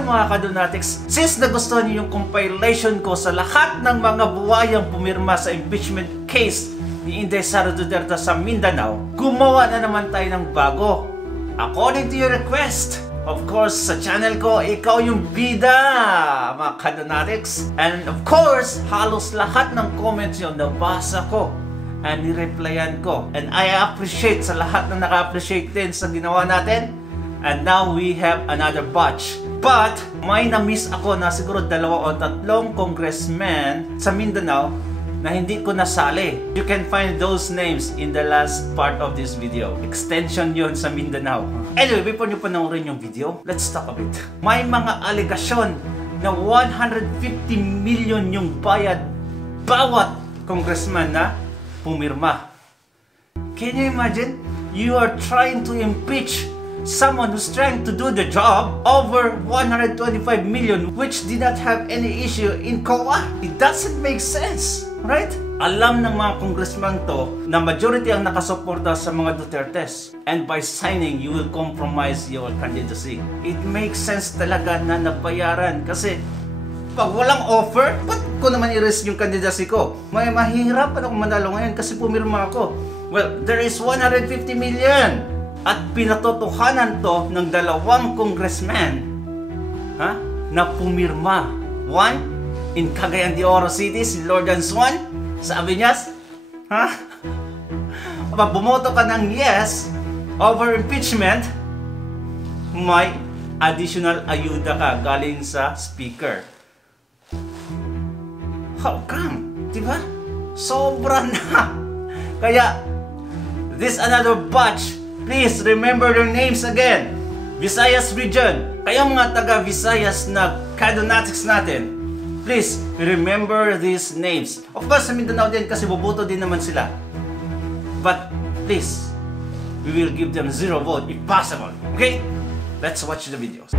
Ngayon mga Kadonatics, since nagustuhan niyo yung compilation ko sa lahat ng mga buwayang pumirma sa impeachment case ni Inday Sara Duterte sa Mindanao, gumawa na naman tayo ng bago. According to your request, of course, sa channel ko, ikaw yung bida, mga Kadonatics. And of course, halos lahat ng comments yun nabasa ko and nireplyan ko. And I appreciate sa lahat na naka-appreciate din sa ginawa natin. And now we have another batch. But may na-miss ako na siguro 2 o 3 congressmen sa Mindanao na hindi ko nasali. You can find those names in the last part of this video. Extension yun sa Mindanao. Anyway, before nyo panoorin yung video, let's talk a bit. May mga alegasyon na 150 million yung bayad bawat congressman na pumirma. Can you imagine? You are trying to impeach someone who's trying to do the job over 125 million which did not have any issue in COA. It doesn't make sense, right? Alam ng mga congressman to na majority ang nakasuporta sa mga Dutertes, and by signing, you will compromise your candidacy. It makes sense talaga na nabayaran kasi pag walang offer, ba't ko naman i-risk yung candidacy ko? May mahihirapan ako manalo ngayon kasi pumirma ako. Well, there is 150 million. At pinatotohanan to ng 2 congressmen na pumirma. One, in Cagayan de Oro City, si Lordan Swan, sa Aviñas. Pag bumoto ka ng yes over impeachment, may additional ayuda ka galing sa speaker. How come? Diba? Sobra na. Kaya, this another batch. Please remember their names again. Visayas region. Kayong mga taga Visayas na Kadonatics natin, please remember these names. Of course, sa Mindanao din kasi boboto din naman sila. But please, we will give them 0 vote if possible. Okay? Let's watch the videos.